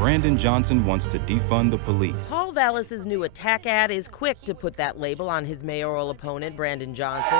Brandon Johnson wants to defund the police. Paul Vallas' new attack ad is quick to put that label on his mayoral opponent, Brandon Johnson.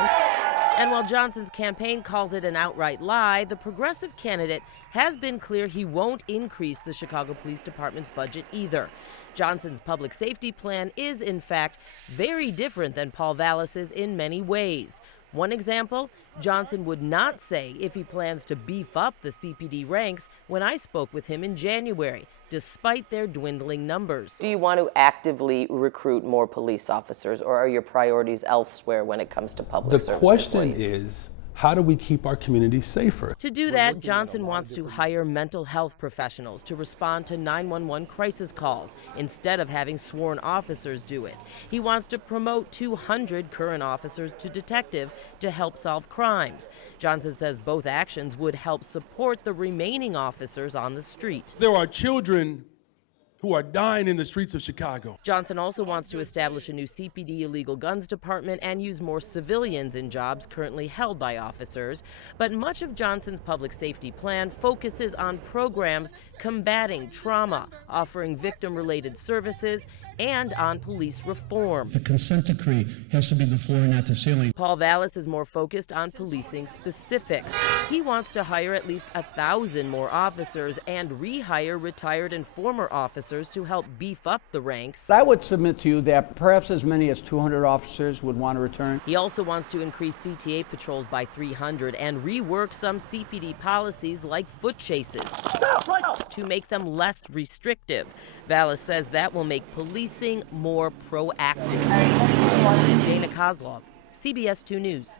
And while Johnson's campaign calls it an outright lie, the progressive candidate has been clear he won't increase the Chicago Police Department's budget either. Johnson's public safety plan is, in fact, very different than Paul Vallas's in many ways. One example, Johnson would not say if he plans to beef up the CPD ranks when I spoke with him in January, despite their dwindling numbers. Do you want to actively recruit more police officers, or are your priorities elsewhere when it comes to public service The question employees? is, how do we keep our communities safer? To do that, Johnson wants to hire mental health professionals to respond to 911 crisis calls instead of having sworn officers do it. He wants to promote 200 current officers to detective to help solve crimes. Johnson says both actions would help support the remaining officers on the street. There are children who are dying in the streets of Chicago. Johnson also wants to establish a new CPD illegal guns department and use more civilians in jobs currently held by officers. But much of Johnson's public safety plan focuses on programs combating trauma, offering victim-related services, and on police reform. The consent decree has to be the floor, not the ceiling. Paul Vallas is more focused on policing specifics. He wants to hire at least 1,000 more officers and rehire retired and former officers to help beef up the ranks. I would submit to you that perhaps as many as 200 officers would want to return. He also wants to increase CTA patrols by 300 and rework some CPD policies like foot chases to make them less restrictive. Vallas says that will make policing more proactive. Dana Kozlov, CBS 2 News.